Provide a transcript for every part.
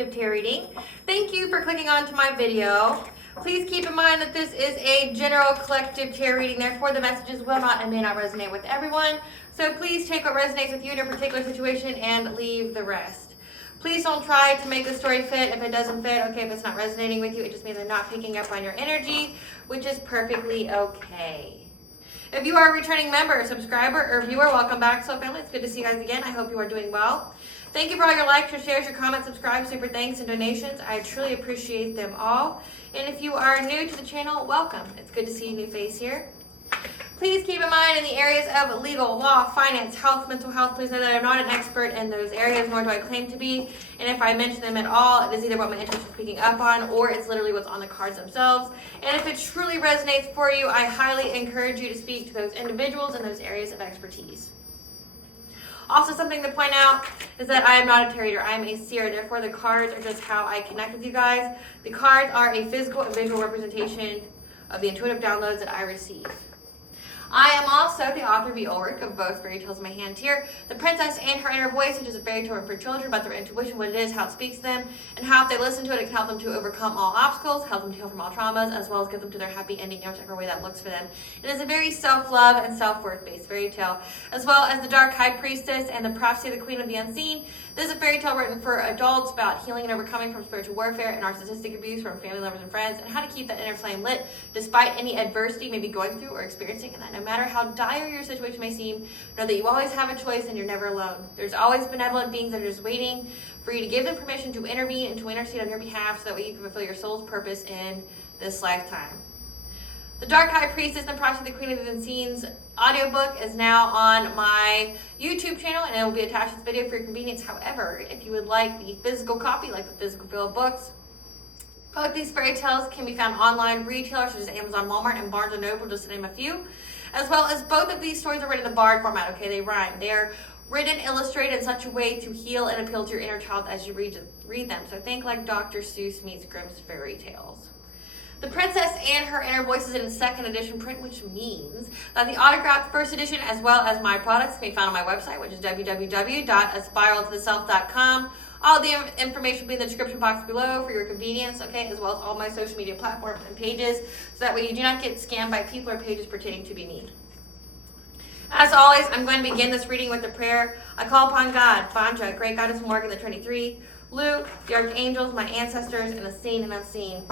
collective tarot reading. Thank you for clicking on to my video. Please keep in mind that this is a general collective tarot reading, therefore the messages will not and may not resonate with everyone. So please take what resonates with you in your particular situation and leave the rest. Please don't try to make the story fit if it doesn't fit. Okay, if it's not resonating with you, it just means I'm not picking up on your energy, which is perfectly okay. If you are a returning member, subscriber, or viewer, welcome back, Soul Family. It's good to see you guys again. I hope you are doing well. Thank you for all your likes, your shares, your comments, subscribes, super thanks, and donations. I truly appreciate them all. And if you are new to the channel, welcome. It's good to see a new face here. Please keep in mind in the areas of legal, law, finance, health, mental health, please know that I'm not an expert in those areas, nor do I claim to be. And if I mention them at all, it is either what my intuition is picking up on, or it's literally what's on the cards themselves. And if it truly resonates for you, I highly encourage you to speak to those individuals in those areas of expertise. Also, something to point out is that I am not a tarot reader. I am a seer. Therefore, the cards are just how I connect with you guys. The cards are a physical and visual representation of the intuitive downloads that I receive. I am also the author, V. Ulrich, of both fairy tales in my hand here. The Princess and Her Inner Voice, which is a fairy tale for children about their intuition, what it is, how it speaks to them, and how if they listen to it, it can help them to overcome all obstacles, help them to heal from all traumas, as well as get them to their happy ending in whichever way that looks for them. It is a very self-love and self-worth based fairy tale, as well as the Dark High Priestess and the Prophecy of the Queen of the Unseen. This is a fairy tale written for adults about healing and overcoming from spiritual warfare and narcissistic abuse from family members and friends, and how to keep that inner flame lit despite any adversity you may be going through or experiencing, and that no matter how dire your situation may seem, know that you always have a choice and you're never alone. There's always benevolent beings that are just waiting for you to give them permission to intervene and to intercede on your behalf so that way you can fulfill your soul's purpose in this lifetime. The Dark High Priestess and Prophecy of the Queen of the Unseen's audiobook is now on my YouTube channel, and it will be attached to this video for your convenience. However, if you would like the physical copy, like the physical feel of books, both these fairy tales can be found online retailers such as Amazon, Walmart, and Barnes & Noble, just to name a few. As well as both of these stories are written in the bard format, okay? They rhyme. They're written, illustrated in such a way to heal and appeal to your inner child as you read them. So think like Dr. Seuss meets Grimm's fairy tales. The Princess and Her Inner Voice is in its second edition print, which means that the autographed first edition, as well as my products, can be found on my website, which is www.aspiraltotheself.com. All the information will be in the description box below for your convenience, okay, as well as all my social media platforms and pages, so that way you do not get scammed by people or pages pretending to be me. As always, I'm going to begin this reading with a prayer. I call upon God, Banja, Great Goddess Morgan, the Trinity, Lu, the Archangels, my ancestors, and the seen and unseen.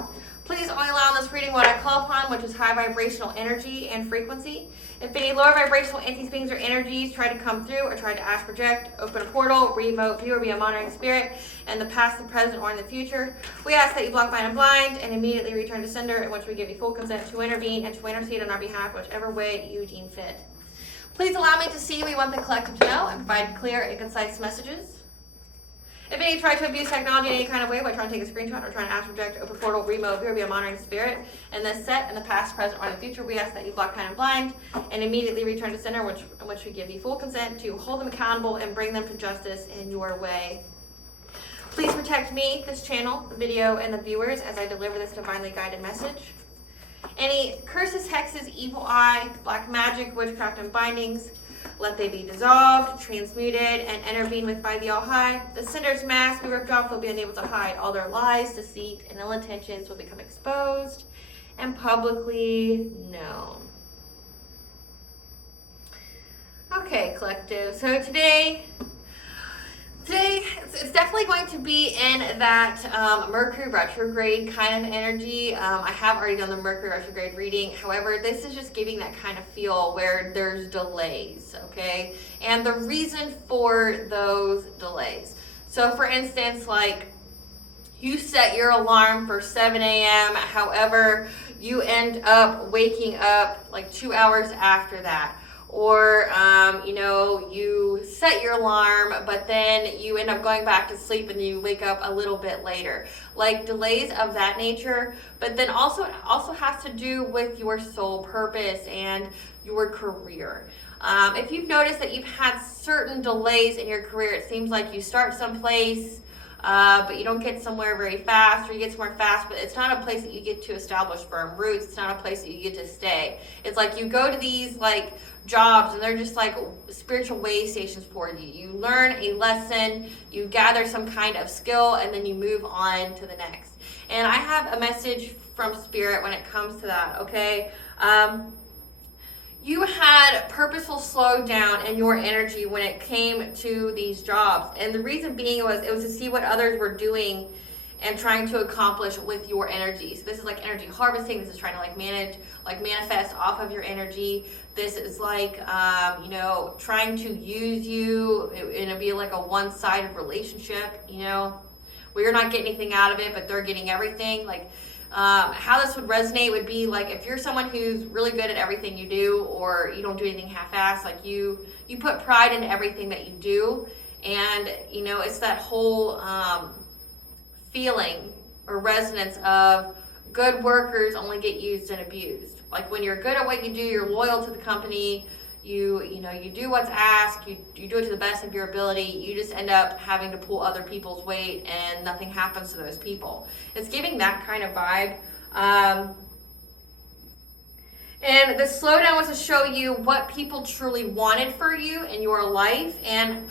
Please only allow in this reading what I call upon, which is high vibrational energy and frequency. If any lower vibrational entities, beings, or energies try to come through or try to ash project, open a portal, remote view, or be a monitoring spirit in the past, the present, or in the future, we ask that you block, bind, and blind, and immediately return to sender, in which we give you full consent to intervene and to intercede on our behalf, whichever way you deem fit. Please allow me to see what we want the collective to know and provide clear and concise messages. If any try to abuse technology in any kind of way by trying to take a screenshot or trying to ask, project, open portal, remote view, or be a monitoring spirit in this set, in the past, present, or in the future, we ask that you block, bind, and blind, and immediately return to sender, in which we give you full consent to hold them accountable and bring them to justice in your way. Please protect me, this channel, the video, and the viewers as I deliver this divinely guided message. Any curses, hexes, evil eye, black magic, witchcraft, and bindings, let they be dissolved, transmuted, and intervened with by the All-High. The sender's mask be ripped off, they'll be unable to hide. All their lies, deceit, and ill intentions will become exposed and publicly known. Okay, collective. So today it's definitely going to be in that Mercury retrograde kind of energy. I have already done the Mercury retrograde reading. However, this is just giving that kind of feel where there's delays, okay? And the reason for those delays. So for instance, like you set your alarm for 7 a.m. However, you end up waking up like 2 hours after that. Or, you set your alarm, but then you end up going back to sleep and you wake up a little bit later. Like delays of that nature, but then also it also has to do with your soul purpose and your career. If you've noticed that you've had certain delays in your career, it seems like you start someplace, but you don't get somewhere very fast, or you get somewhere fast, but it's not a place that you get to establish firm roots. It's not a place that you get to stay. It's like you go to these like jobs and they're just like spiritual way stations for you. You learn a lesson, you gather some kind of skill, and then you move on to the next. And I have a message from Spirit when it comes to that, okay? You had purposeful slowdown in your energy when it came to these jobs. And the reason being it was to see what others were doing and trying to accomplish with your energy. So this is like energy harvesting. This is trying to like manifest off of your energy. This is like, trying to use you, and it'd be like a one-sided relationship, where you're not getting anything out of it, but they're getting everything. Like, how this would resonate would be like if you're someone who's really good at everything you do, or you don't do anything half-assed, like you put pride in everything that you do, and it's that whole feeling or resonance of good workers only get used and abused. Like when you're good at what you do, you're loyal to the company, you do what's asked, you do it to the best of your ability, you just end up having to pull other people's weight and nothing happens to those people. It's giving that kind of vibe. And the slowdown was to show you what people truly wanted for you in your life, and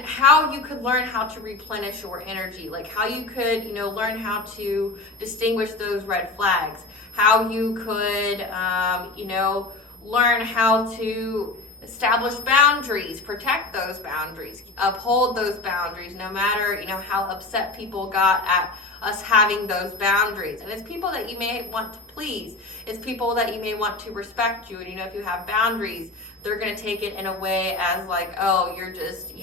how you could learn how to replenish your energy, like how you could learn how to distinguish those red flags, how you could learn how to establish boundaries, protect those boundaries, uphold those boundaries, no matter how upset people got at us having those boundaries. And it's people that you may want to please, it's people that you may want to respect you, and if you have boundaries, they're going to take it in a way as like, oh, you're just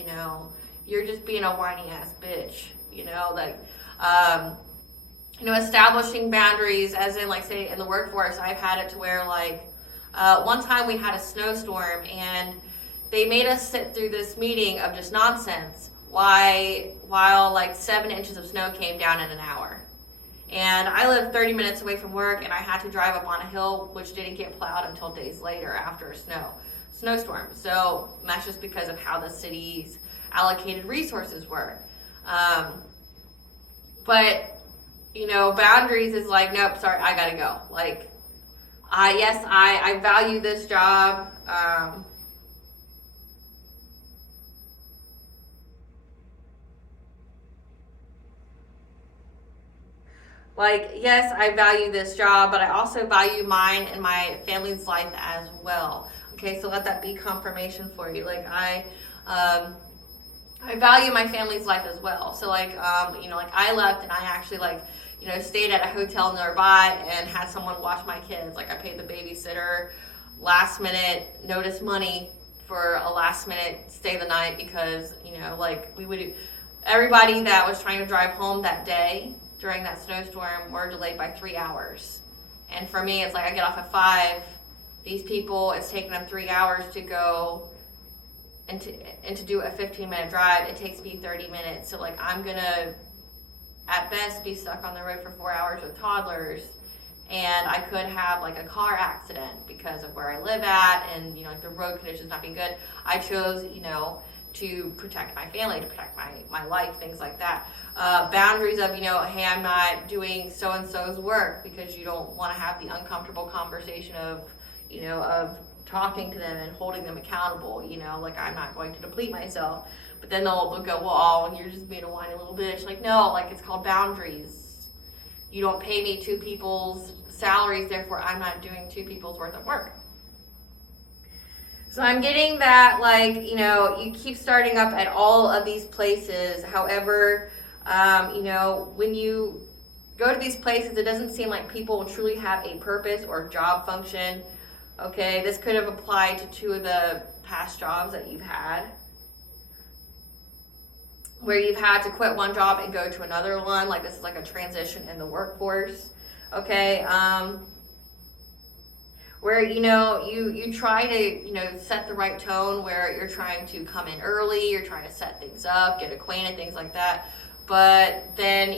being a whiny ass bitch, establishing boundaries, as in like say in the workforce, I've had it to where like one time we had a snowstorm and they made us sit through this meeting of just nonsense while like 7 inches of snow came down in an hour. And I live 30 minutes away from work, and I had to drive up on a hill which didn't get plowed until days later after a snowstorm. So that's just because of how the city's allocated resources were. But boundaries is like, nope, sorry, I gotta go. Like, I value this job. Yes, I value this job, but I also value mine and my family's life as well. Okay, so let that be confirmation for you. Like I value my family's life as well. So I left and I actually stayed at a hotel nearby and had someone watch my kids. Like I paid the babysitter last minute notice money for a last minute stay the night, because everybody that was trying to drive home that day during that snowstorm were delayed by 3 hours. And for me, it's like I get off at 5. These people, it's taking them 3 hours to go and to do a 15-minute drive. It takes me 30 minutes. So I'm gonna at best be stuck on the road for 4 hours with toddlers, and I could have a car accident because of where I live at, and the road conditions not being good. I chose to protect my family, to protect my life, things like that. Boundaries of hey, I'm not doing so and so's work, because you don't want to have the uncomfortable conversation of of talking to them and holding them accountable. I'm not going to deplete myself. But then they'll go, well, you're just being a whiny little bitch. No, it's called boundaries. You don't pay me 2 people's salaries, therefore I'm not doing 2 people's worth of work. So I'm getting that, you keep starting up at all of these places. However, when you go to these places, it doesn't seem like people truly have a purpose or job function. Okay, this could have applied to 2 of the past jobs that you've had, where you've had to quit one job and go to another one. This is a transition in the workforce. Okay, where you try to set the right tone, where you're trying to come in early, you're trying to set things up, get acquainted, things like that. But then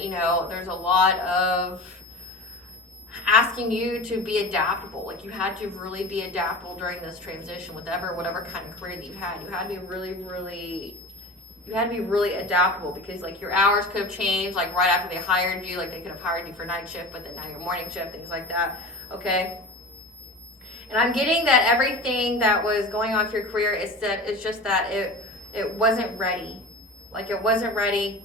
there's a lot of asking you to be adaptable. You had to really be adaptable during this transition, whatever kind of career that you had. You had to be really, really you had to be really adaptable, because like your hours could have changed like right after they hired you. Like they could have hired you for night shift, but then now you're morning shift, things like that. Okay. And I'm getting that everything that was going on with your career is that it's just that it wasn't ready. Like it wasn't ready,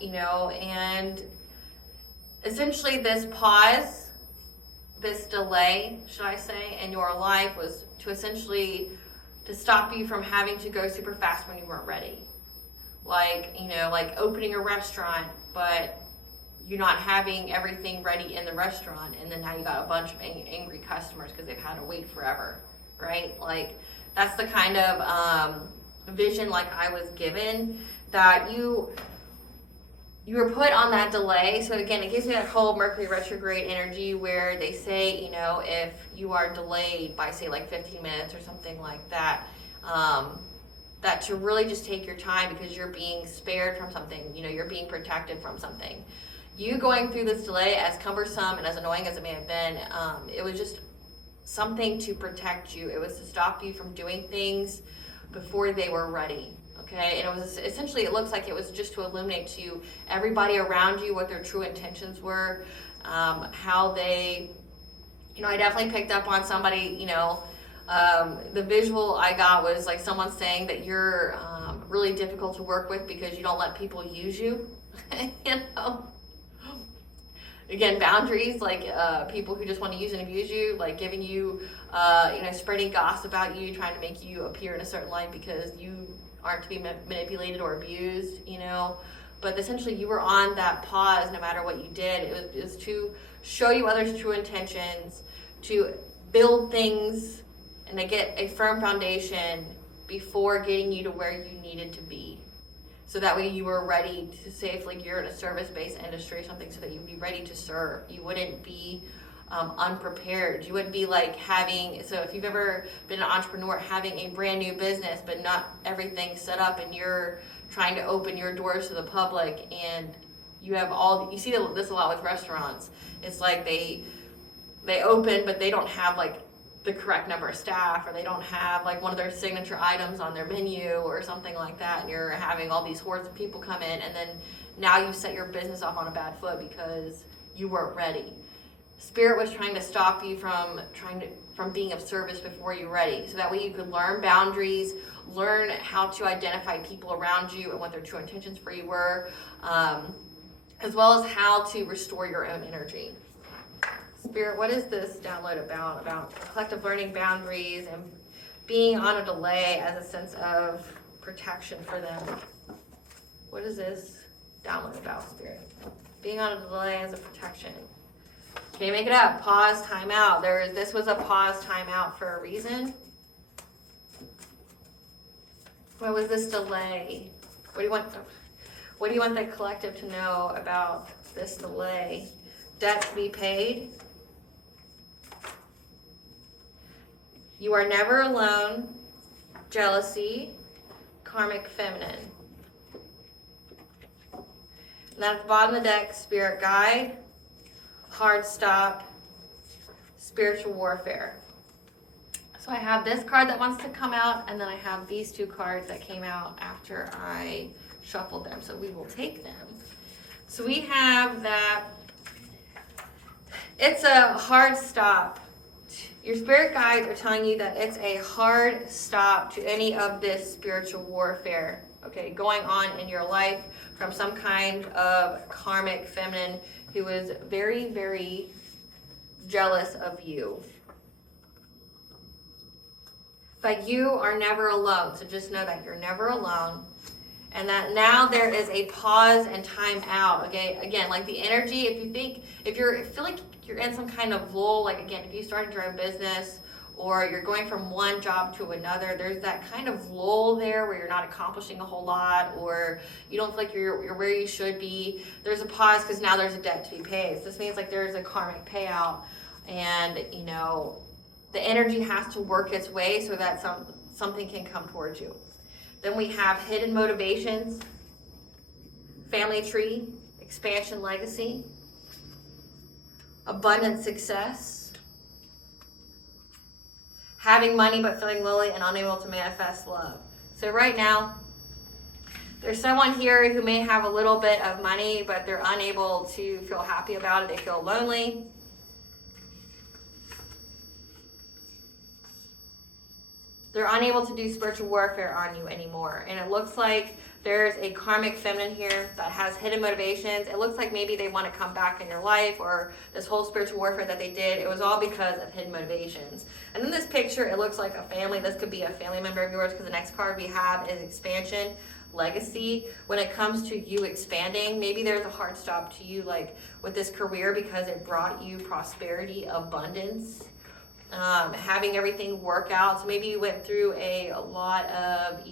you know, and essentially this pause, this delay, should I say, in your life was to essentially to stop you from having to go super fast when you weren't ready. Like, you know, like opening a restaurant, but you're not having everything ready in the restaurant, and then now you got a bunch of angry customers because they've had to wait forever, right? Like that's the kind of vision like I was given, that you were put on that delay. So again, it gives me that whole Mercury retrograde energy where they say, you know, if you are delayed by say like 15 minutes or something like that, that to really just take your time, because you're being spared from something, you know, you're being protected from something. You going through this delay, as cumbersome and as annoying as it may have been, it was just something to protect you. It was to stop you from doing things before they were ready. Okay, and it was essentially, it looks like it was just to illuminate to you, everybody around you, what their true intentions were, how they, you know, I definitely picked up on somebody, you know, the visual I got was like someone saying that you're really difficult to work with because you don't let people use you, you know. Again, boundaries, like people who just want to use and abuse you, like giving you, you know, spreading gossip about you, trying to make you appear in a certain light because you aren't to be manipulated or abused, you know. But essentially you were on that pause no matter what you did. It was to show you others' true intentions, to build things and to get a firm foundation before getting you to where you needed to be. So that way you were ready to say, if like you're in a service-based industry or something, so that you'd be ready to serve. You wouldn't be unprepared. You wouldn't be like having, so if you've ever been an entrepreneur, having a brand new business, but not everything set up, and you're trying to open your doors to the public, and you have all, you see this a lot with restaurants. It's like they open, but they don't have like the correct number of staff, or they don't have like one of their signature items on their menu or something like that, and you're having all these hordes of people come in, and then now you set your business off on a bad foot because you weren't ready. Spirit was trying to stop you from being of service before you're ready, so that way you could learn boundaries, learn how to identify people around you and what their true intentions for you were, as well as how to restore your own energy. Spirit, what is this download about collective learning, boundaries, and being on a delay as a sense of protection for them? What is this download about, Spirit? Being on a delay as a protection. Can you make it up? Pause, time out. This was a pause, time out for a reason. What was this delay? What do you want the collective to know about this delay? Debt to be paid. You are never alone. Jealousy. Karmic feminine. And at the bottom of the deck, spirit guide. Hard stop, spiritual warfare. So I have this card that wants to come out, and then I have these two cards that came out after I shuffled them. So we will take them. So we have that it's a hard stop. Your spirit guides are telling you that it's a hard stop to any of this spiritual warfare, okay, going on in your life from some kind of karmic feminine who is very, very jealous of you. But you are never alone. So just know that you're never alone. And that now there is a pause and time out. Okay, again, like the energy, if you feel like you're in some kind of lull, like again, if you started your own business or you're going from one job to another, there's that kind of lull there where you're not accomplishing a whole lot, or you don't feel like you're where you should be. There's a pause because now there's a debt to be paid. So this means like there's a karmic payout, and you know the energy has to work its way so that something can come towards you. Then we have hidden motivations, family tree, expansion legacy, abundant success, having money but feeling lonely and unable to manifest love. So right now, There's someone here who may have a little bit of money, but they're unable to feel happy about it. They feel lonely. They're unable to do spiritual warfare on you anymore. And it looks like there's a karmic feminine here that has hidden motivations. It looks like maybe they want to come back in your life, or this whole spiritual warfare that they did, it was all because of hidden motivations. And in this picture, it looks like a family. This could be a family member of yours, because the next card we have is expansion, legacy. When it comes to you expanding, maybe there's a hard stop to you, like with this career, because it brought you prosperity, abundance, having everything work out. So maybe you went through a lot of,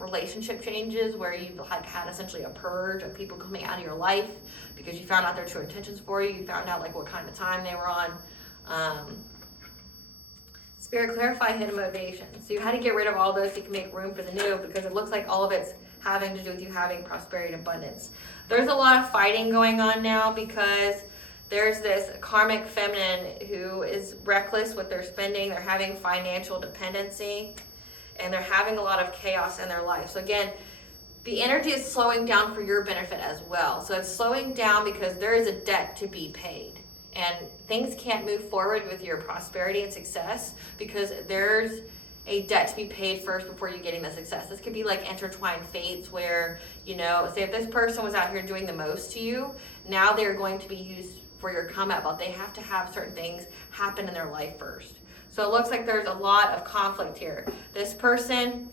relationship changes where you've had essentially a purge of people coming out of your life because you found out their true intentions for you. You found out like what kind of time they were on. Spirit, clarify hidden motivations. So you had to get rid of all those so you can make room for the new, because it looks like all of it's having to do with you having prosperity and abundance. There's a lot of fighting going on now because there's this karmic feminine who is reckless with their spending. They're having financial dependency, and they're having a lot of chaos in their life. So again, the energy is slowing down for your benefit as well. So it's slowing down because there is a debt to be paid. And things can't move forward with your prosperity and success because there's a debt to be paid first before you getting the success. This could be like intertwined fates where, say if this person was out here doing the most to you, now they're going to be used for your come up, but they have to have certain things happen in their life first. So it looks like there's a lot of conflict here. This person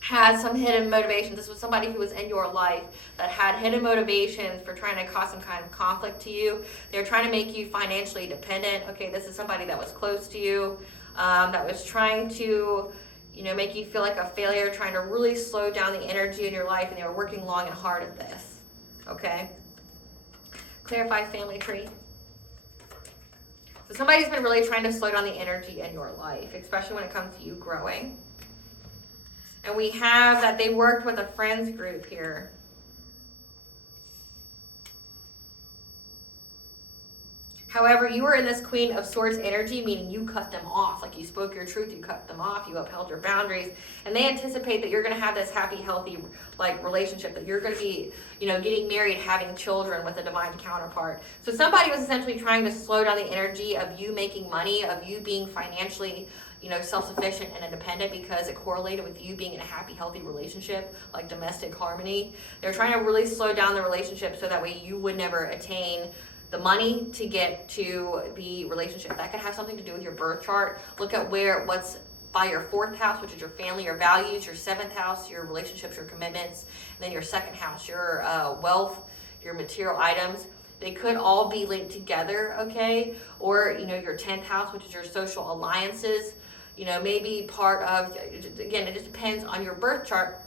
had some hidden motivations. This was somebody who was in your life that had hidden motivations for trying to cause some kind of conflict to you. They were trying to make you financially dependent. Okay, this is somebody that was close to you, that was trying to, make you feel like a failure, trying to really slow down the energy in your life, and they were working long and hard at this. Okay? Clarify family tree. So somebody's been really trying to slow down the energy in your life, especially when it comes to you growing. And we have that they worked with a friends group here. However, you were in this Queen of Swords energy, meaning you cut them off. Like you spoke your truth, you cut them off, you upheld your boundaries. And they anticipate that you're going to have this happy, healthy relationship, that you're going to be, getting married, having children with a divine counterpart. So somebody was essentially trying to slow down the energy of you making money, of you being financially, self-sufficient and independent, because it correlated with you being in a happy, healthy relationship, like domestic harmony. They're trying to really slow down the relationship so that way you would never attain the money to get to the relationship. That could have something to do with your birth chart. Look at what's by your 4th house, which is your family, your values, your 7th house, your relationships, your commitments, and then your 2nd house, your wealth, your material items. They could all be linked together, okay? Or, your 10th house, which is your social alliances, maybe part of, again, it just depends on your birth chart.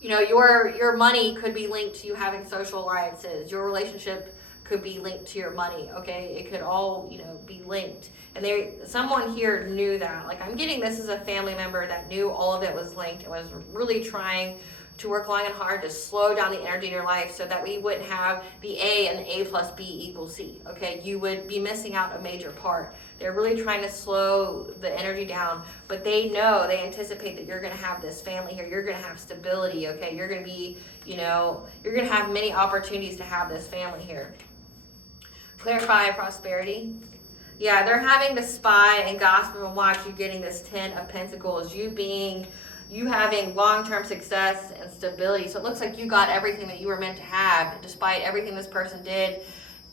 Your money could be linked to you having social alliances. Your relationship could be linked to your money, okay? It could all, be linked. And someone here knew that. Like, I'm getting this as a family member that knew all of it was linked and was really trying to work long and hard to slow down the energy in your life so that we wouldn't have the A and A plus B equals C, okay? You would be missing out a major part. They're really trying to slow the energy down, but they anticipate that you're going to have this family here. You're going to have stability, okay? You're going to be, you're going to have many opportunities to have this family here. Clarify prosperity. Yeah, they're having to spy and gossip and watch you getting this 10 of Pentacles, you having long-term success and stability. So it looks like you got everything that you were meant to have, despite everything this person did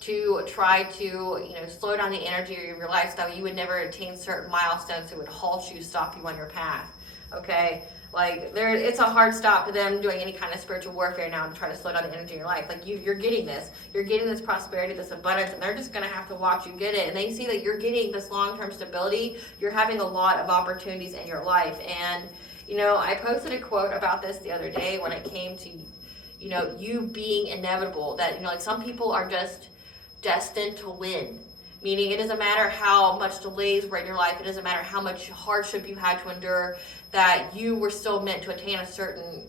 to try to, slow down the energy of your life so that you would never attain certain milestones that would halt you, stop you on your path. Okay? Like, it's a hard stop to them doing any kind of spiritual warfare now to try to slow down the energy in your life. Like, you're getting this. You're getting this prosperity, this abundance, and they're just going to have to watch you get it. And they see that you're getting this long-term stability. You're having a lot of opportunities in your life. And, I posted a quote about this the other day when it came to, you being inevitable. That, like, some people are just destined to win. Meaning it doesn't matter how much delays were in your life, it doesn't matter how much hardship you had to endure, that you were still meant to attain a certain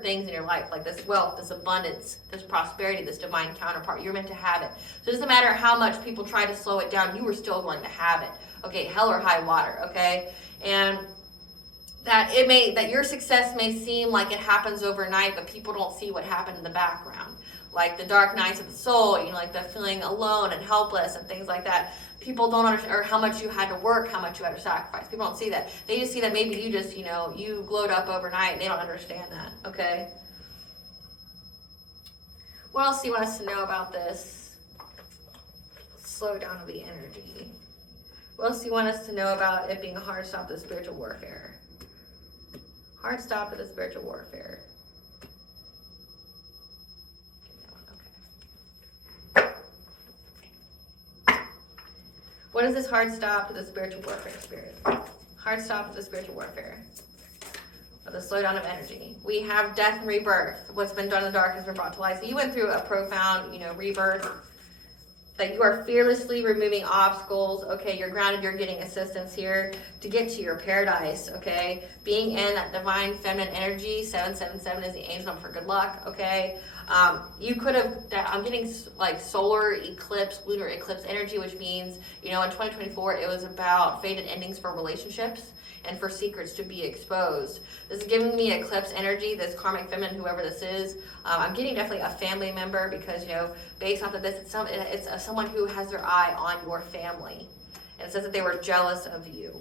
things in your life, like this wealth, this abundance, this prosperity, this divine counterpart. You're meant to have it. So it doesn't matter how much people try to slow it down, you were still going to have it. Okay, hell or high water, okay? And that your success may seem like it happens overnight, but people don't see what happened in the background. Like the dark nights of the soul, you know, like the feeling alone and helpless and things like that. People don't understand, or how much you had to work, how much you had to sacrifice. People don't see that. They just see that maybe you just, you know, you glowed up overnight. They don't understand that, okay? What else do you want us to know about this slowdown of the energy? What else do you want us to know about it being a hard stop to the spiritual warfare? Hard stop to the spiritual warfare. What is this hard stop to the spiritual warfare, Spirit? Hard stop to the spiritual warfare. Of the slowdown of energy. We have death and rebirth. What's been done in the dark has been brought to light. So you went through a profound, you know, rebirth. That you are fearlessly removing obstacles. Okay, you're grounded, you're getting assistance here to get to your paradise, okay? Being in that divine feminine energy, 777 is the angel number for good luck, okay? You could have, I'm getting like solar eclipse, lunar eclipse energy, which means, you know, in 2024, it was about fated endings for relationships and for secrets to be exposed. This is giving me eclipse energy, this karmic feminine, whoever this is. I'm getting definitely a family member because, you know, based off of this, it's someone who has their eye on your family. And it says that they were jealous of you.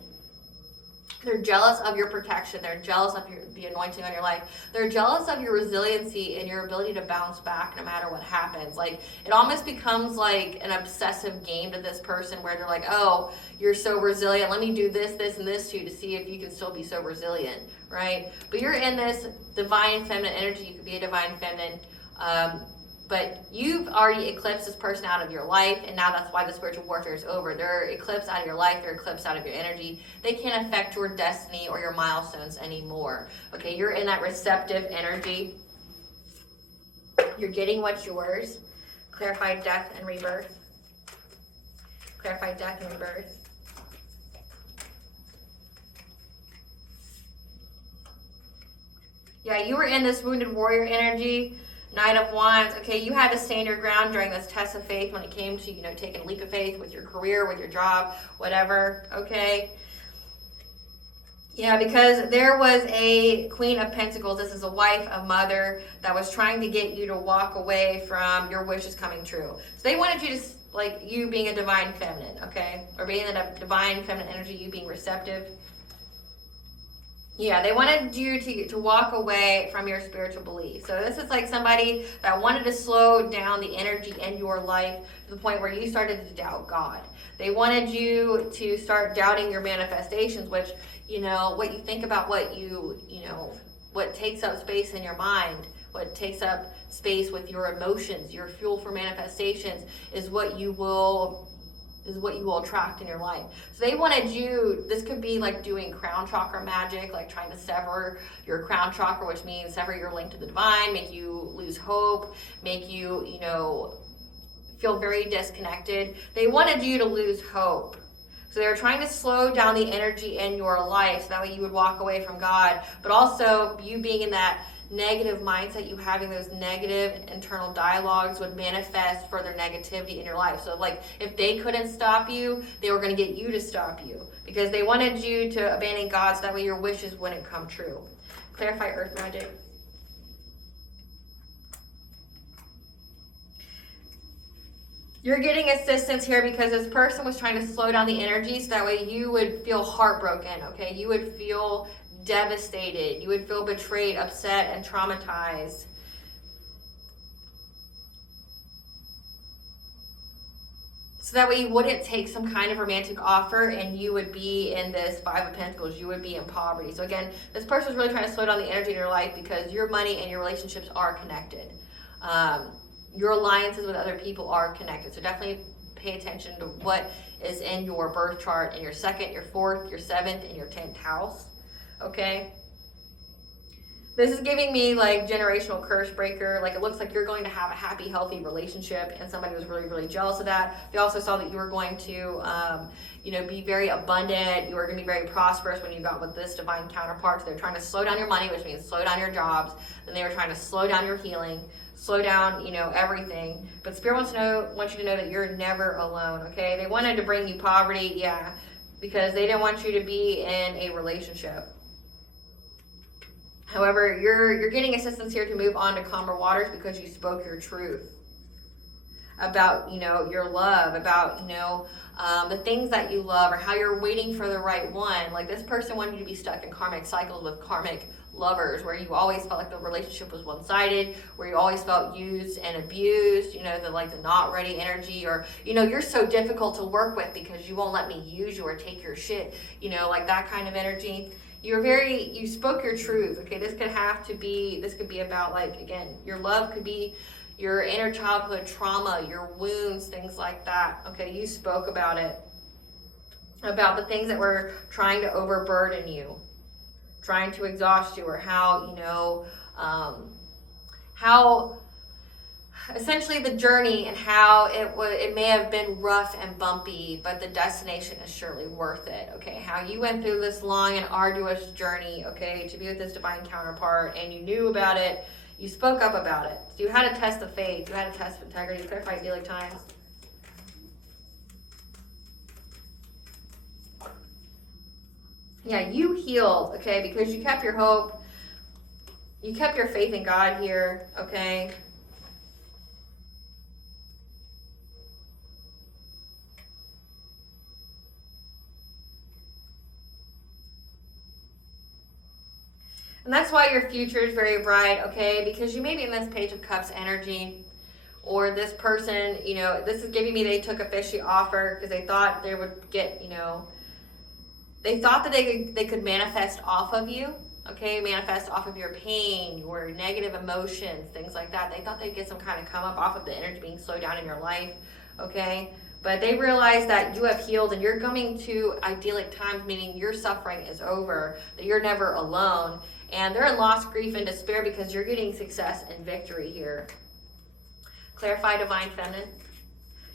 They're jealous of your protection. They're jealous of the anointing on your life. They're jealous of your resiliency and your ability to bounce back no matter what happens. Like, it almost becomes like an obsessive game to this person where they're like, oh, you're so resilient. Let me do this, this, and this to you to see if you can still be so resilient, right? But you're in this divine feminine energy. You could be a divine feminine. But you've already eclipsed this person out of your life, and now that's why the spiritual warfare is over. They're eclipsed out of your life, they're eclipsed out of your energy. They can't affect your destiny or your milestones anymore. Okay, you're in that receptive energy. You're getting what's yours. Clarify death and rebirth. Clarify death and rebirth. Yeah, you were in this wounded warrior energy. Knight of Wands, okay, you had to stand your ground during this test of faith when it came to, you know, taking a leap of faith with your career, with your job, whatever, okay? Yeah, because there was a Queen of Pentacles, this is a wife, a mother, that was trying to get you to walk away from your wishes coming true. So they wanted you to, like, you being a divine feminine, okay? Or being in a divine feminine energy, you being receptive. Yeah, they wanted you to walk away from your spiritual beliefs. So this is like somebody that wanted to slow down the energy in your life to the point where you started to doubt God. They wanted you to start doubting your manifestations, which, you know, what you think about, what you know, what takes up space in your mind, what takes up space with your emotions, your fuel for manifestations is what you will attract in your life. So they wanted you, this could be like doing crown chakra magic, like trying to sever your crown chakra, which means sever your link to the divine, make you lose hope, make you, you know, feel very disconnected. They wanted you to lose hope. So they were trying to slow down the energy in your life so that way you would walk away from God, but also you being in that negative mindset, you having those negative internal dialogues would manifest further negativity in your life. So like if they couldn't stop you, they were going to get you to stop you because they wanted you to abandon God so that way your wishes wouldn't come true. Clarify earth magic. You're getting assistance here because this person was trying to slow down the energy so that way you would feel heartbroken, okay? You would feel devastated. You would feel betrayed, upset, and traumatized. So that way you wouldn't take some kind of romantic offer and you would be in this Five of Pentacles. You would be in poverty. So again, this person is really trying to slow down the energy in your life because your money and your relationships are connected. Your alliances with other people are connected. So definitely pay attention to what is in your birth chart in your second, your fourth, your seventh, and your 10th house. Okay? This is giving me like generational curse breaker. Like it looks like you're going to have a happy, healthy relationship and somebody was really, really jealous of that. They also saw that you were going to, you know, be very abundant. You were going to be very prosperous when you got with this divine counterpart. So they're trying to slow down your money, which means slow down your jobs. Then they were trying to slow down your healing, slow down, you know, everything. But Spirit wants you to know that you're never alone, okay? They wanted to bring you poverty, yeah, because they didn't want you to be in a relationship. However, you're getting assistance here to move on to calmer waters because you spoke your truth about, you know, your love, about, you know, the things that you love, or how you're waiting for the right one. Like, this person wanted you to be stuck in karmic cycles with karmic lovers, where you always felt like the relationship was one-sided, where you always felt used and abused, you know, the not ready energy, or, you know, you're so difficult to work with because you won't let me use you or take your shit, you know, like that kind of energy. You spoke your truth. Okay, this could be about, like, again, your love could be your inner childhood trauma, your wounds, things like that. Okay, you spoke about it, about the things that were trying to overburden you, trying to exhaust you, or how, you know, how essentially the journey, and how it may have been rough and bumpy, but the destination is surely worth it. Okay, how you went through this long and arduous journey, okay, to be with this divine counterpart, and you knew about it, you spoke up about it. So you had a test of faith, you had a test of integrity, clarified daily times. Yeah, you healed, okay, because you kept your hope, you kept your faith in God here, okay. And that's why your future is very bright, okay? Because you may be in this Page of Cups energy, or this person, you know, this is giving me they took a fishy offer because they thought they would get, you know, they thought that they could manifest off of you, okay? Manifest off of your pain, your negative emotions, things like that. They thought they'd get some kind of come up off of the energy being slowed down in your life, okay? But they realize that you have healed and you're coming to idyllic times, meaning your suffering is over, that you're never alone. And they're in loss, grief, and despair because you're getting success and victory here. Clarify divine feminine.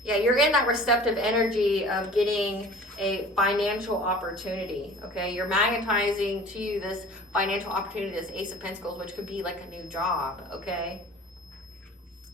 Yeah, you're in that receptive energy of getting a financial opportunity, okay? You're magnetizing to you this financial opportunity, this Ace of Pentacles, which could be like a new job, okay?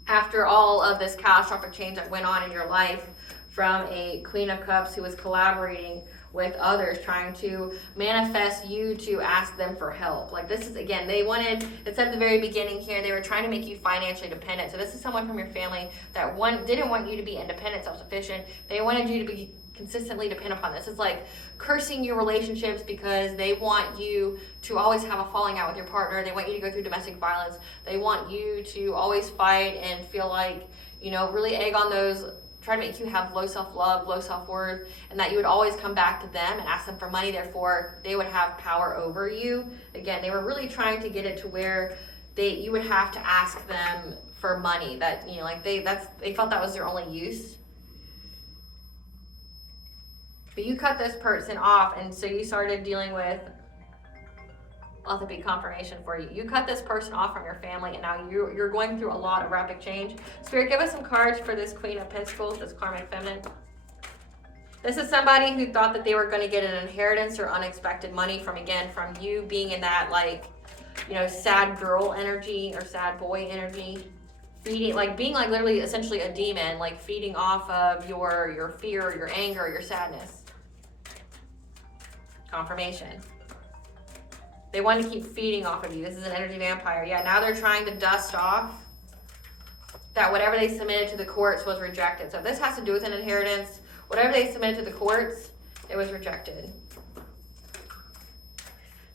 After all of this catastrophic change that went on in your life, from a Queen of Cups who was collaborating with others, trying to manifest you to ask them for help. Like, this is, again, they wanted, it said at the very beginning here, they were trying to make you financially dependent. So this is someone from your family that didn't want you to be independent, self-sufficient. They wanted you to be consistently dependent upon this. It's like cursing your relationships because they want you to always have a falling out with your partner. They want you to go through domestic violence. They want you to always fight and feel like, you know, really egg on those, try to make you have low self-love, low self-worth, and that you would always come back to them and ask them for money, therefore they would have power over you. Again, they were really trying to get it to where you would have to ask them for money, that, you know, like they felt that was their only use. But you cut this person off, and so you started dealing with, I'll have to be confirmation for you. You cut this person off from your family, and now you're going through a lot of rapid change. Spirit, give us some cards for this Queen of Pentacles, this Karmic Feminine. This is somebody who thought that they were going to get an inheritance or unexpected money from you being in that, like, you know, sad girl energy or sad boy energy. Feeding, like being like literally essentially a demon, like feeding off of your fear, your anger, your sadness. Confirmation. They want to keep feeding off of you. This is an energy vampire. Yeah, now they're trying to dust off that whatever they submitted to the courts was rejected. So if this has to do with an inheritance, whatever they submitted to the courts, it was rejected.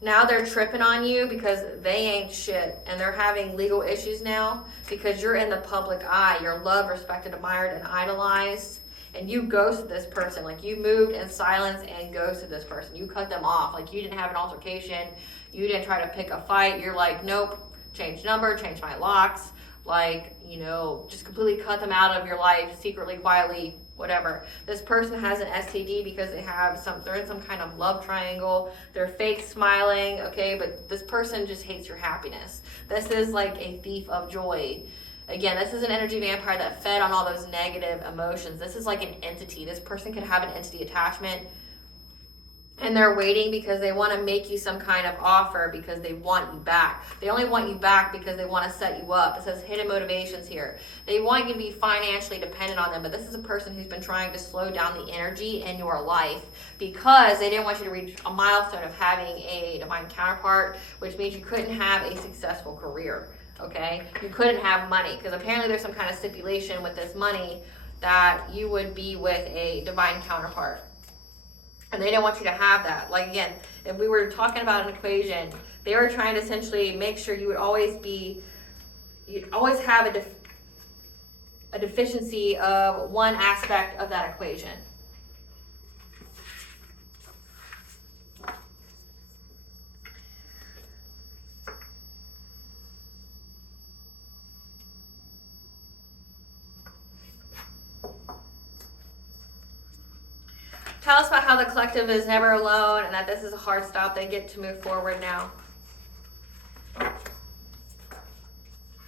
Now they're tripping on you because they ain't shit, and they're having legal issues now because you're in the public eye. You're loved, respected, admired, and idolized. And you ghosted this person. Like, you moved in silence and ghosted this person. You cut them off. Like, you didn't have an altercation. You didn't try to pick a fight. You're like, nope, change number, change my locks. Like, you know, just completely cut them out of your life, secretly, quietly, whatever. This person has an STD because they're in some kind of love triangle. They're fake smiling, okay? But this person just hates your happiness. This is like a thief of joy. Again, this is an energy vampire that fed on all those negative emotions. This is like an entity. This person could have an entity attachment. And they're waiting because they want to make you some kind of offer because they want you back. They only want you back because they want to set you up. It says hidden motivations here. They want you to be financially dependent on them, but this is a person who's been trying to slow down the energy in your life because they didn't want you to reach a milestone of having a divine counterpart, which means you couldn't have a successful career, okay? You couldn't have money because apparently there's some kind of stipulation with this money that you would be with a divine counterpart. And they didn't want you to have that. Like, again, if we were talking about an equation, they were trying to essentially make sure you would always be, you'd always have a deficiency of one aspect of that equation. Tell us about how the collective is never alone and that this is a hard stop. They get to move forward now.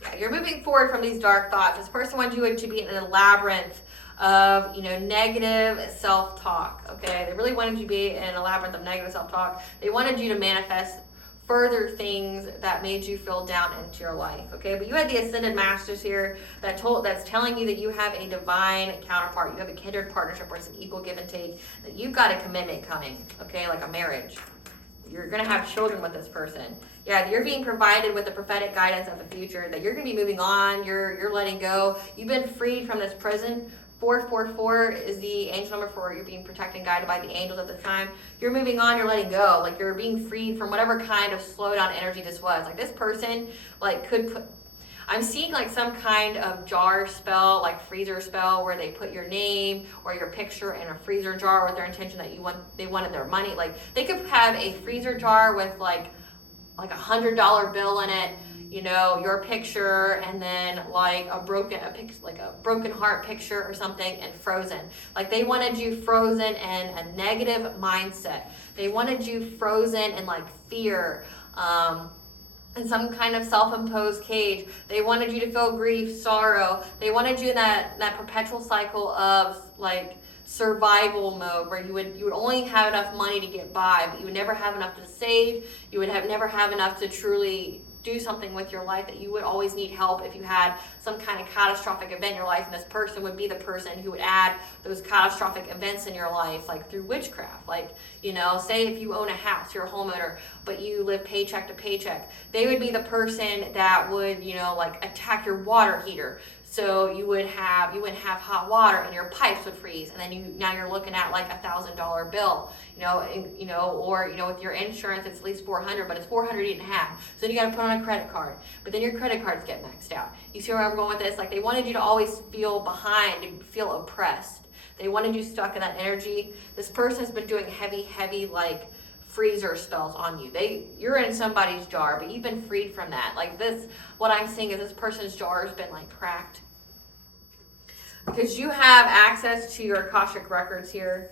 Yeah, you're moving forward from these dark thoughts. This person wants you to be in a labyrinth of, negative self-talk, okay? They really wanted you to be in a labyrinth of negative self-talk. They wanted you to manifest further things that made you feel down into your life, okay? But you had the ascended masters here that's telling you that you have a divine counterpart. You have a kindred partnership where it's an equal give and take, that you've got a commitment coming, okay? Like a marriage. You're going to have children with this person. Yeah, you're being provided with the prophetic guidance of the future, that you're going to be moving on, you're letting go. You've been freed from this prison. 444 is the angel number for you're being protected and guided by the angels at this time. You're moving on, you're letting go. Like, you're being freed from whatever kind of slow down energy this was. Like, this person, could put... I'm seeing, some kind of jar spell, freezer spell, where they put your name or your picture in a freezer jar with their intention that they wanted their money. Like, they could have a freezer jar with, $100 bill in it, your picture, and then a broken heart picture or something, and frozen. Like, they wanted you frozen in a negative mindset. They wanted you frozen in fear, in some kind of self-imposed cage. They wanted you to feel grief, sorrow. They wanted you in that perpetual cycle of survival mode, where you would only have enough money to get by, but you would never have enough to save. You would never have enough to truly do something with your life, that you would always need help if you had some kind of catastrophic event in your life, and this person would be the person who would add those catastrophic events in your life, through witchcraft. Say if you own a house, you're a homeowner, but you live paycheck to paycheck, they would be the person that would, attack your water heater. So you wouldn't have hot water, and your pipes would freeze, and then now you're looking at $1,000 bill, or with your insurance it's at least $400, but it's $400 you didn't have, so then you got to put on a credit card, but then your credit cards get maxed out. You see where I'm going with this? They wanted you to always feel behind and feel oppressed. They wanted you stuck in that energy. This person has been doing heavy freezer spells on you. You're in somebody's jar, but you've been freed from that. What I'm seeing is this person's jar has been cracked. Because you have access to your Akashic records here.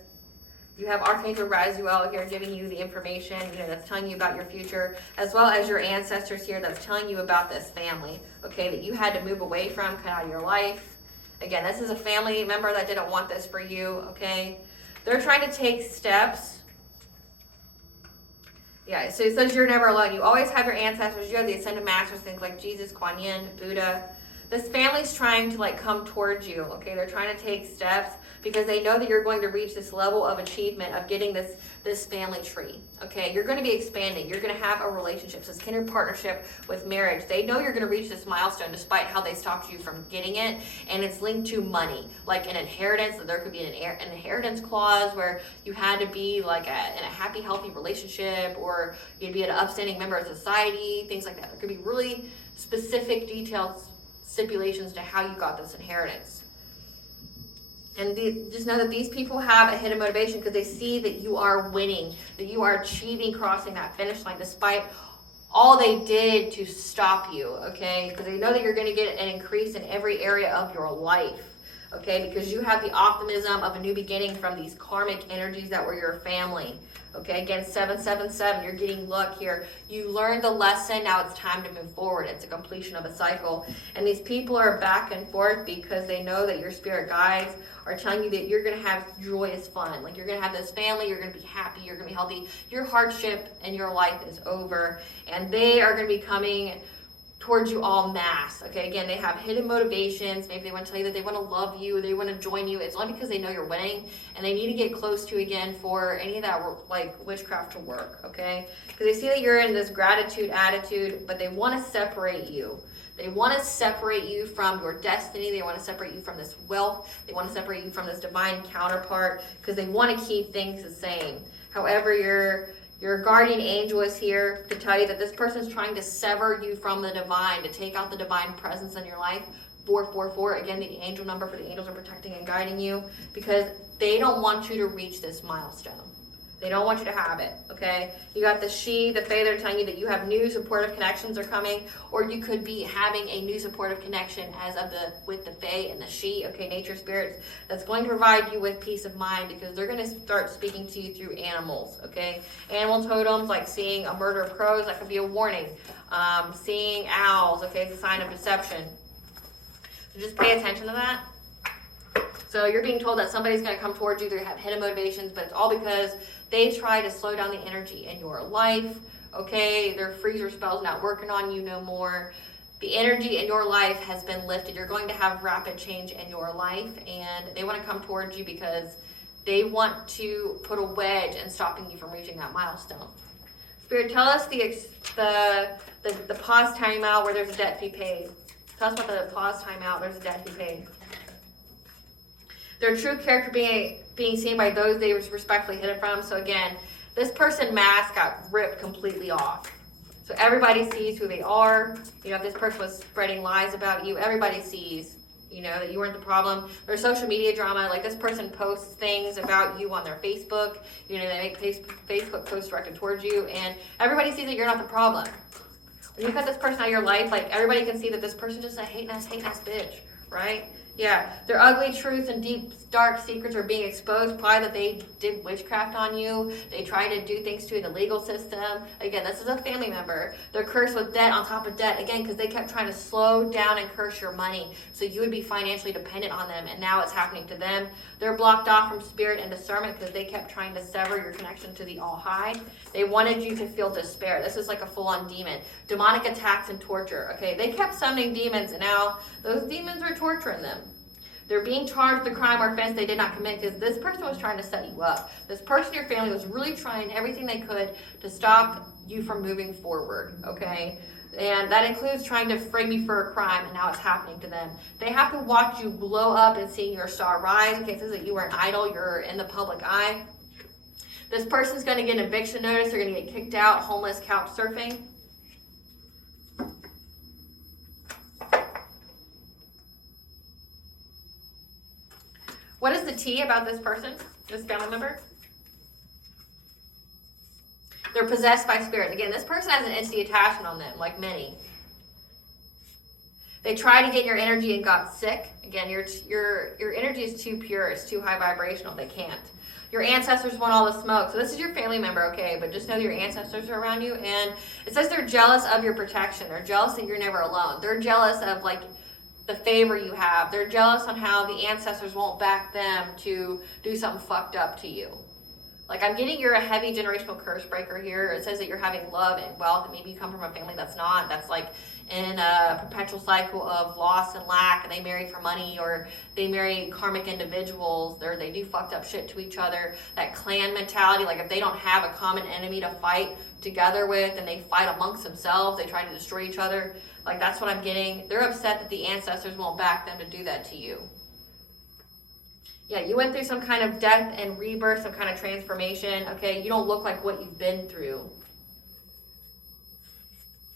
You have Archangel Raziel here giving you the information, that's telling you about your future, as well as your ancestors here that's telling you about this family, okay, that you had to move away from, cut out of your life. Again, this is a family member that didn't want this for you, okay? They're trying to take steps. Yeah, so it says you're never alone. You always have your ancestors. You have the ascended masters, things like Jesus, Kuan Yin, Buddha. This family's trying to come towards you, okay? They're trying to take steps because they know that you're going to reach this level of achievement of getting this family tree, okay? You're going to be expanding. You're going to have a relationship, this kindred partnership with marriage. They know you're going to reach this milestone despite how they stopped you from getting it, and it's linked to money, like an inheritance. There could be an inheritance clause where you had to be in a happy, healthy relationship, or you'd be an upstanding member of society, things like that. There could be really specific details, stipulations to how you got this inheritance. And just know that these people have a hidden motivation because they see that you are winning, that you are achieving, crossing that finish line despite all they did to stop you, okay? Because they know that you're going to get an increase in every area of your life, okay? Because you have the optimism of a new beginning from these karmic energies that were your family, okay? Again, 777, you're getting luck here. You learned the lesson, now it's time to move forward. It's a completion of a cycle. And these people are back and forth because they know that your spirit guides are telling you that you're going to have joyous fun. Like, you're going to have this family, you're going to be happy, you're going to be healthy. Your hardship in your life is over, and they are going to be coming towards you all mass, okay? Again, they have hidden motivations. Maybe they want to tell you that they want to love you, they want to join you. It's only because they know you're winning, and they need to get close to you again for any of that, like, witchcraft to work, okay? Because they see that you're in this gratitude attitude, but they want to separate you. They want to separate you from your destiny. They want to separate you from this wealth. They want to separate you from this divine counterpart because they want to keep things the same. However, your guardian angel is here to tell you that this person is trying to sever you from the divine, to take out the divine presence in your life. 444, again, the angel number for the angels are protecting and guiding you because they don't want you to reach this milestone. They don't want you to have it, okay? You got the she, the fae, they're telling you that you have new supportive connections are coming, or you could be having a new supportive connection with the fae and the she, okay, nature spirits, that's going to provide you with peace of mind because they're going to start speaking to you through animals, okay? Animal totems, like seeing a murder of crows, that could be a warning. Seeing owls, okay, it's a sign of deception. So just pay attention to that. So you're being told that somebody's going to come towards you. They have hidden motivations, but it's all because they try to slow down the energy in your life, okay? Their freezer spell's not working on you no more. The energy in your life has been lifted. You're going to have rapid change in your life, and they want to come towards you because they want to put a wedge in stopping you from reaching that milestone. Spirit, tell us the pause timeout where there's a debt to be paid. Tell us about the pause timeout, there's a debt to be paid. Their true character being seen by those they respectfully hid it from. So again, this person mask got ripped completely off. So everybody sees who they are. You know, if this person was spreading lies about you, everybody sees, you know, that you weren't the problem. There's social media drama, like this person posts things about you on their Facebook. You know, they make Facebook posts directed towards you, and everybody sees that you're not the problem. When you cut this person out of your life, like, everybody can see that this person just a hating ass bitch, right? Yeah, their ugly truths and deep, dark secrets are being exposed. Probably that they did witchcraft on you. They try to do things to the legal system. Again, this is a family member. They're cursed with debt on top of debt. Again, because they kept trying to slow down and curse your money so you would be financially dependent on them. And now it's happening to them. They're blocked off from spirit and discernment because they kept trying to sever your connection to the All High. They wanted you to feel despair. This is like a full-on demon. Demonic attacks and torture. Okay, they kept summoning demons, and now those demons are torturing them. They're being charged with a crime or offense they did not commit because this person was trying to set you up. This person, your family, was really trying everything they could to stop you from moving forward, okay? And that includes trying to frame you for a crime, and now it's happening to them. They have to watch you blow up and seeing your star rise. Okay, it says that you were an idol, you're in the public eye. This person's going to get an eviction notice, they're going to get kicked out, homeless, couch surfing. What is the T about this person, this family member? They're possessed by spirit. Again, this person has an entity attachment on them, like many. They tried to get your energy and got sick. Again, your energy is too pure. It's too high vibrational. They can't. Your ancestors want all the smoke. So this is your family member, okay? But just know that your ancestors are around you. And it says they're jealous of your protection. They're jealous that you're never alone. They're jealous of, like, the favor you have. They're jealous on how the ancestors won't back them to do something fucked up to you. Like, I'm getting you're a heavy generational curse breaker here. It says that you're having love and wealth, and maybe you come from a family that's not. That's like in a perpetual cycle of loss and lack, and they marry for money, or they marry karmic individuals. They do fucked up shit to each other. That clan mentality, like if they don't have a common enemy to fight together with, and they fight amongst themselves, they try to destroy each other. Like, that's what I'm getting. They're upset that the ancestors won't back them to do that to you. Yeah, you went through some kind of death and rebirth, some kind of transformation, okay? You don't look like what you've been through.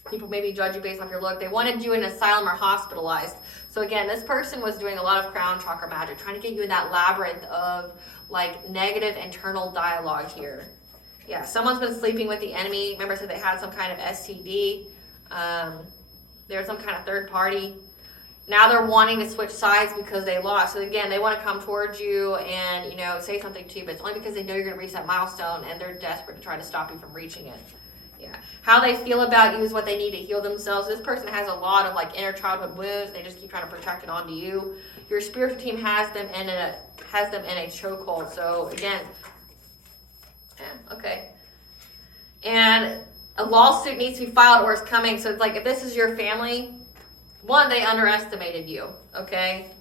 People maybe judge you based off your look. They wanted you in an asylum or hospitalized. So again, this person was doing a lot of crown chakra magic, trying to get you in that labyrinth of, like, negative internal dialogue here. Yeah, someone's been sleeping with the enemy. Remember I said they had some kind of STD. There's some kind of third party. Now they're wanting to switch sides because they lost. So again, they want to come towards you and, you know, say something to you, but it's only because they know you're going to reach that milestone and they're desperate to try to stop you from reaching it. Yeah. How they feel about you is what they need to heal themselves. This person has a lot of like inner childhood wounds. They just keep trying to project it onto you. Your spiritual team has them in a chokehold. So again, okay. And a lawsuit needs to be filed or it's coming. So it's like if this is your family, one, they underestimated you, okay?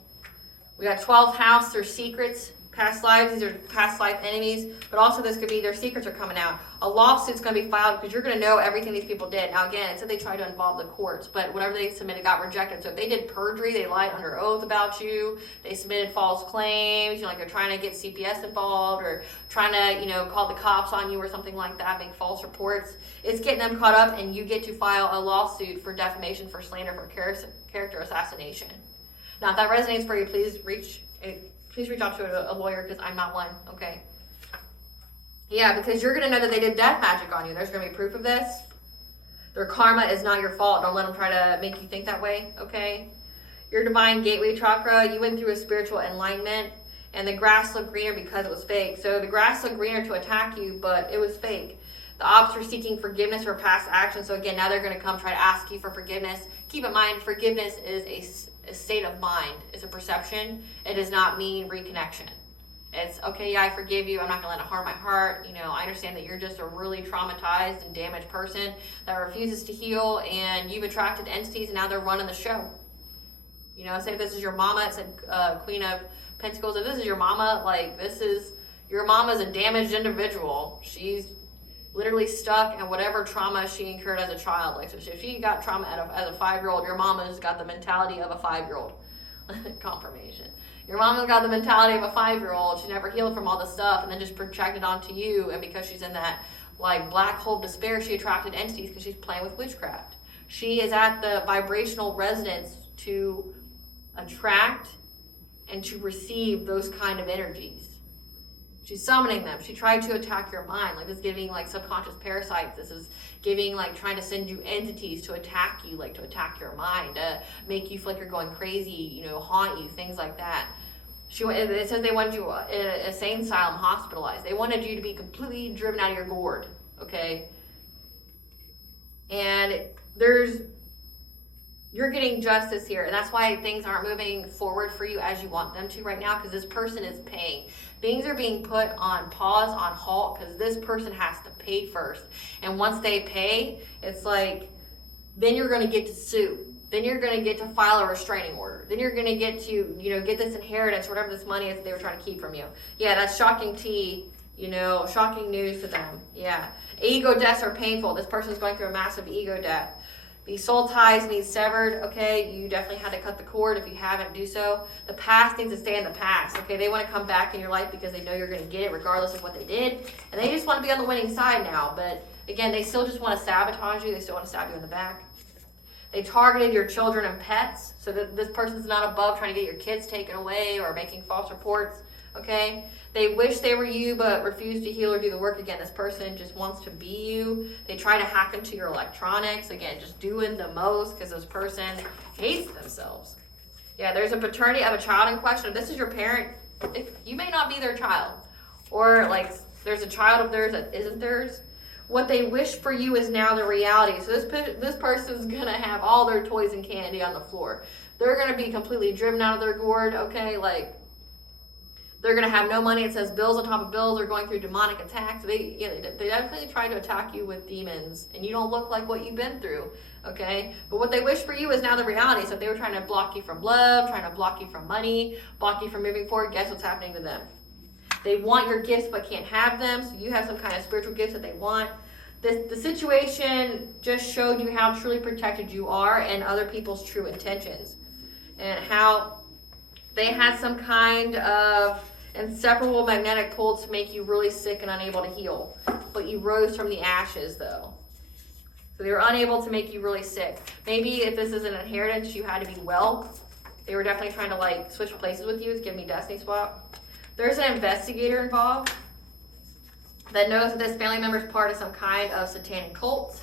We got 12th house, their secrets, past lives, these are past life enemies, but also this could be their secrets are coming out. A lawsuit's going to be filed because you're going to know everything these people did. Now again, it said they tried to involve the courts, but whatever they submitted got rejected. So if they did perjury, they lied under oath about you, they submitted false claims, you know, like they're trying to get CPS involved or trying to, you know, call the cops on you or something like that, make false reports. It's getting them caught up and you get to file a lawsuit for defamation, for slander, for character assassination. Now if that resonates for you, please reach out to a lawyer because I'm not one, okay? Yeah, because you're going to know that they did death magic on you. There's going to be proof of this. Their karma is not your fault. Don't let them try to make you think that way, okay? Your divine gateway chakra, you went through a spiritual enlightenment, and the grass looked greener because it was fake. So the grass looked greener to attack you, but it was fake. The ops were seeking forgiveness for past action. So again, now they're going to come try to ask you for forgiveness. Keep in mind, forgiveness is a state of mind. It's a perception. It does not mean reconnection. It's, okay, yeah, I forgive you. I'm not going to let it harm my heart. You know, I understand that you're just a really traumatized and damaged person that refuses to heal, and you've attracted entities, and now they're running the show. You know, say if this is your mama, it said Queen of Pentacles. If this is your mama, like, your mama's a damaged individual. She's literally stuck in whatever trauma she incurred as a child. Like, so if she got trauma as a 5-year-old, your mama's got the mentality of a 5-year-old. Confirmation. Your mama's got the mentality of a 5-year-old. She never healed from all this stuff and then just projected onto you. And because she's in that like black hole of despair, she attracted entities because she's playing with witchcraft. She is at the vibrational resonance to attract and to receive those kind of energies. She's summoning them. She tried to attack your mind. Like this is giving like subconscious parasites. This is giving like trying to send you entities to attack you, like to attack your mind, to make you feel like you're going crazy, you know, haunt you, things like that. It says they wanted you in an insane asylum, hospitalized. They wanted you to be completely driven out of your gourd, okay? And you're getting justice here, and that's why things aren't moving forward for you as you want them to right now, because this person is paying. Things are being put on pause, on halt, because this person has to pay first. And once they pay, it's like, then you're going to get to sue. Then you're going to get to file a restraining order. Then you're going to get to, you know, get this inheritance, whatever this money is that they were trying to keep from you. Yeah, that's shocking tea, you know, shocking news to them. Yeah. Ego deaths are painful. This person's going through a massive ego death. The soul ties need severed, okay? You definitely had to cut the cord. If you haven't, do so. The past needs to stay in the past, okay? They want to come back in your life because they know you're going to get it regardless of what they did. And they just want to be on the winning side now. But again, they still just want to sabotage you. They still want to stab you in the back. They targeted your children and pets. So that this person's not above trying to get your kids taken away or making false reports, okay? They wish they were you but refuse to heal or do the work. Again, this person just wants to be you. They try to hack into your electronics. Again, just doing the most because this person hates themselves. Yeah, there's a paternity of a child in question. If this is your parent, you may not be their child. Or like there's a child of theirs that isn't theirs. What they wish for you is now the reality. So this person's going to have all their toys and candy on the floor. They're going to be completely driven out of their gourd, okay? Like, they're going to have no money. It says bills on top of bills. They're going through demonic attacks. They definitely try to attack you with demons, and you don't look like what you've been through, okay? But what they wish for you is now the reality. So if they were trying to block you from love, trying to block you from money, block you from moving forward, guess what's happening to them? They want your gifts but can't have them, so you have some kind of spiritual gifts that they want. The situation just showed you how truly protected you are and other people's true intentions, and how they had some kind of inseparable magnetic pull to make you really sick and unable to heal. But you rose from the ashes, though. So they were unable to make you really sick. Maybe if this is an inheritance, you had to be well. They were definitely trying to like switch places with you to give me destiny swap. There's an investigator involved that knows that this family member is part of some kind of satanic cult.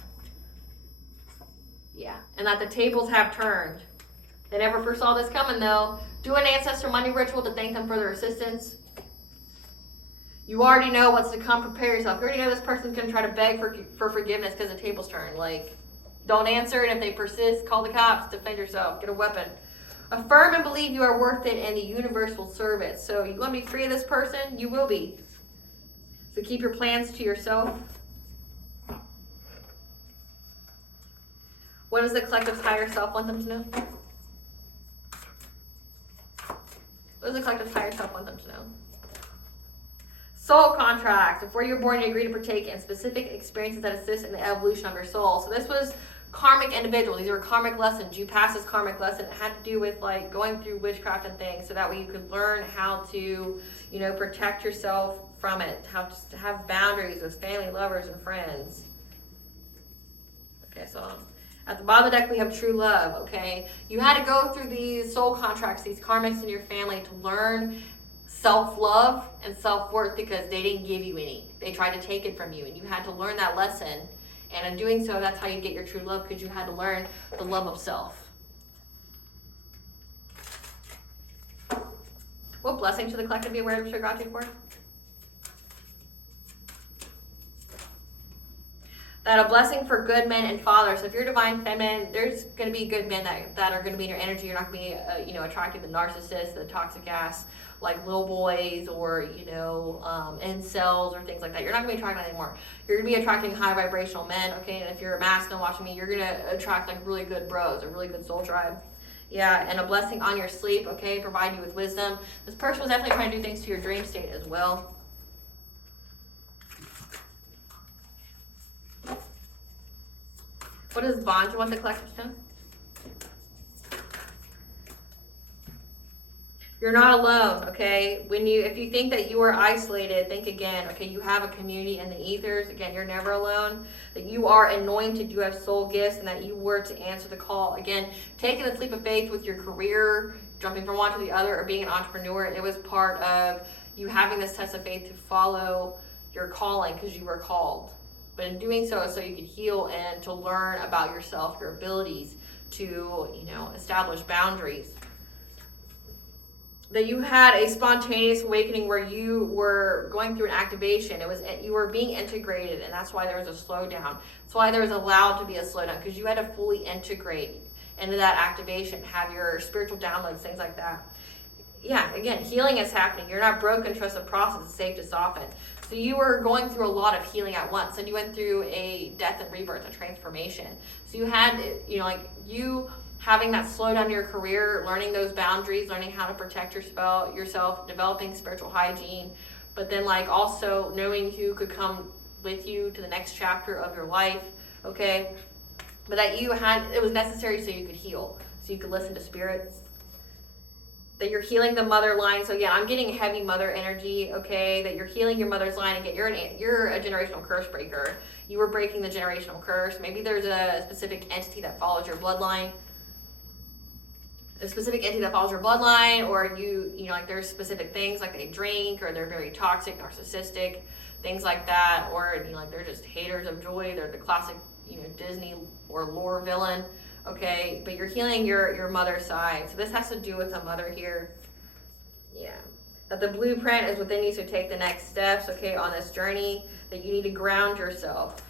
Yeah, and that the tables have turned. They never foresaw this coming though. Do an ancestral money ritual to thank them for their assistance. You already know what's to come. Prepare yourself. You already know this person's going to try to beg for forgiveness because the table's turned. Like, don't answer, and if they persist, call the cops. Defend yourself. Get a weapon. Affirm and believe you are worth it, and the universe will serve it. So you want to be free of this person? You will be. So keep your plans to yourself. What does the collective's higher self want them to know? What does the collective's higher self want them to know? Soul contract. Before you were born, you agreed to partake in specific experiences that assist in the evolution of your soul. So this was karmic individuals. These were karmic lessons. You passed this karmic lesson. It had to do with like going through witchcraft and things, so that way you could learn how to, you know, protect yourself from it, how to have boundaries with family, lovers, and friends. Okay, so at the bottom of the deck we have true love. Okay, you had to go through these soul contracts, these karmics in your family, to learn self-love and self-worth, because they didn't give you any. They tried to take it from you, and you had to learn that lesson. And in doing so, that's how you get your true love, because you had to learn the love of self. What blessing should the collective be aware of your gratitude for? That a blessing for good men and fathers. So if you're divine feminine, there's going to be good men that are going to be in your energy. You're not going to be, attracting the narcissist, the toxic ass, like little boys, or, incels or things like that. You're not going to be attracting that anymore. You're going to be attracting high vibrational men, okay? And if you're a masculine watching me, you're going to attract like really good bros, a really good soul tribe. Yeah, and a blessing on your sleep, okay? Provide you with wisdom. This person was definitely trying to do things to your dream state as well. What is bond you want the collective to know? You're not alone, okay? If you think that you are isolated, think again, okay? You have a community in the ethers. Again, you're never alone. That you are anointed, you have soul gifts, and that you were to answer the call. Again, taking the leap of faith with your career, jumping from one to the other, or being an entrepreneur, it was part of you having this test of faith to follow your calling, because you were called. But in doing so you could heal and to learn about yourself, your abilities, to, establish boundaries. That you had a spontaneous awakening where you were going through an activation. You were being integrated, and that's why there was a slowdown. That's why there was allowed to be a slowdown, because you had to fully integrate into that activation, have your spiritual downloads, things like that. Yeah, again, healing is happening. You're not broken, trust the process, it's safe to soften. So you were going through a lot of healing at once, and you went through a death and rebirth, a transformation. So you had, you having that slowdown in your career, learning those boundaries, learning how to protect yourself, developing spiritual hygiene, but then also knowing who could come with you to the next chapter of your life, okay? But that it was necessary so you could heal, so you could listen to spirit. That you're healing the mother line. So yeah, I'm getting heavy mother energy, okay? That you're healing your mother's line. Again, you're a generational curse breaker. You were breaking the generational curse. Maybe there's a specific entity that follows your bloodline. Or there's specific things like they drink, or they're very toxic, narcissistic, things like that. Or, they're just haters of joy. They're the classic, Disney or lore villain. Okay, but you're healing your mother's side. So this has to do with the mother here. Yeah. That the blueprint is within you, so take the next steps, okay, on this journey. That you need to ground yourself.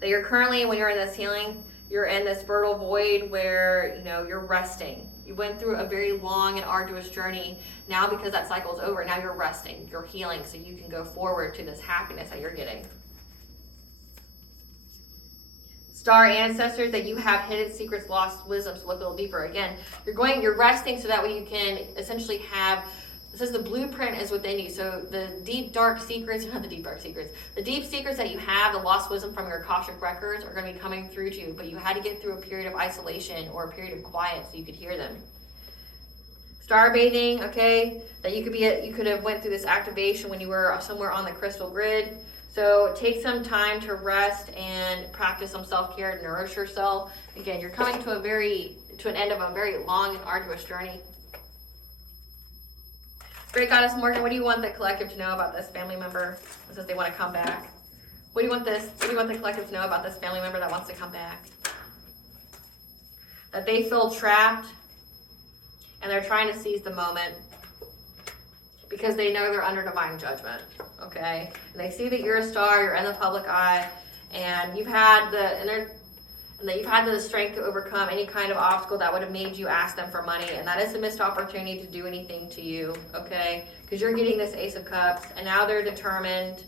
That you're currently, when you're in this healing, you're in this fertile void where, you're resting. You went through a very long and arduous journey. Now, because that cycle is over, now you're resting, you're healing, so you can go forward to this happiness that you're getting. Star ancestors, that you have hidden secrets, lost wisdom, so look a little deeper. Again, you're resting so that way you can essentially have, it says the blueprint is within you. So the deep secrets that you have, the lost wisdom from your Akashic records are going to be coming through to you, but you had to get through a period of isolation or a period of quiet so you could hear them. Star bathing, okay, that you could have went through this activation when you were somewhere on the crystal grid. So take some time to rest and practice some self-care, nourish yourself. Again, you're coming to an end of a very long and arduous journey. Great Goddess Morgan, what do you want the collective to know about this family member that says they want to come back? What do you want the collective to know about this family member that wants to come back? that they feel trapped and they're trying to seize the moment because they know they're under divine judgment, okay? And they see that you're a star, you're in the public eye, and you've had the strength to overcome any kind of obstacle that would have made you ask them for money, and that is a missed opportunity to do anything to you, okay? Because you're getting this Ace of Cups, and now they're determined,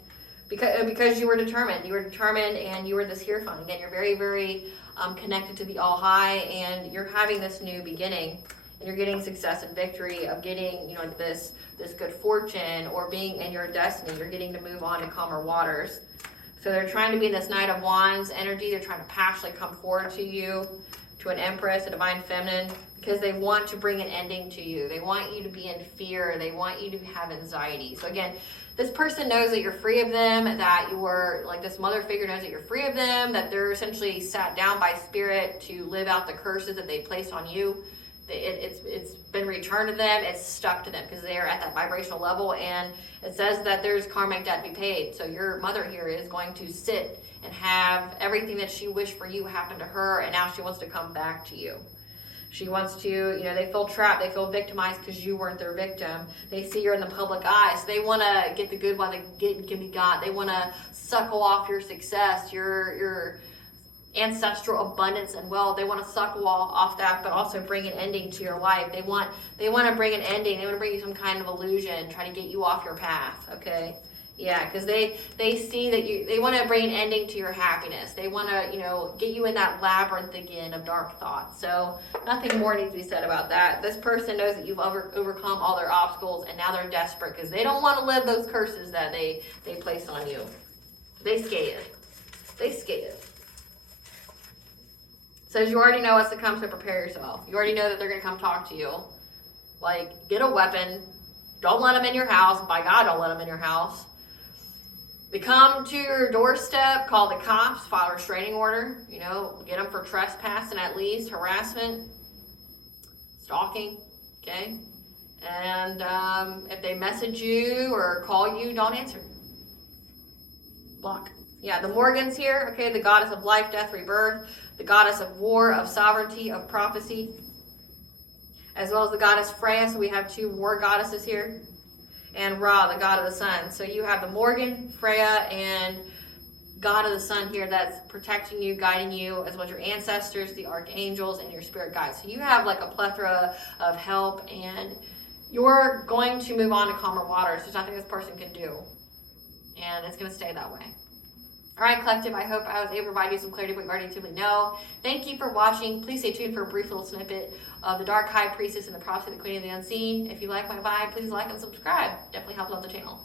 because you were determined. You were determined, and you were this Hierophant. Again, you're very, very connected to the All High, and you're having this new beginning, and you're getting success and victory of getting, like this good fortune, or being in your destiny. You're getting to move on to calmer waters. So they're trying to be in this Knight of Wands energy. They're trying to passionately come forward to you, to an Empress, a Divine Feminine, because they want to bring an ending to you. They want you to be in fear. They want you to have anxiety. So again, this person knows that you're free of them, that this mother figure knows that you're free of them, that they're essentially sat down by spirit to live out the curses that they placed on you. It's been returned to them, it's stuck to them because they are at that vibrational level, and it says that there's karmic debt to be paid. So your mother here is going to sit and have everything that she wished for you happen to her, and now she wants to come back to you. She wants to, they feel trapped, they feel victimized because you weren't their victim. They see you're in the public eye, so they want to get the good while the good can be got. They want to suckle off your success, your ancestral abundance and wealth. They want to suckle off that, but also bring an ending to your life. They want to bring an ending. They want to bring you some kind of illusion, try to get you off your path, okay? Yeah, because they see that they want to bring an ending to your happiness. They want to, get you in that labyrinth again of dark thoughts. So nothing more needs to be said about that. This person knows that you've overcome all their obstacles, and now they're desperate because they don't want to live those curses that they placed on you. They skated. Says you already know what's to come, so prepare yourself. You already know that they're going to come talk to you. Get a weapon. Don't let them in your house. By God, don't let them in your house. They come to your doorstep, call the cops, file a restraining order. Get them for trespassing at least, harassment, stalking, okay? And if they message you or call you, don't answer. Block. Yeah, the Morgans here, okay, the goddess of life, death, rebirth, the goddess of war, of sovereignty, of prophecy, as well as the goddess Freya. So we have two war goddesses here, and Ra, the god of the sun. So you have the Morgan, Freya, and god of the sun here that's protecting you, guiding you, as well as your ancestors, the archangels, and your spirit guides. So you have a plethora of help, and you're going to move on to calmer waters. There's nothing this person can do, and it's going to stay that way. All right, collective, I hope I was able to provide you some clarity of what you already intuitively know. Thank you for watching. Please stay tuned for a brief little snippet of the Dark High Priestess and the Prophecy of the Queen of the Unseen. If you like my vibe, please like and subscribe. Definitely helps out the channel.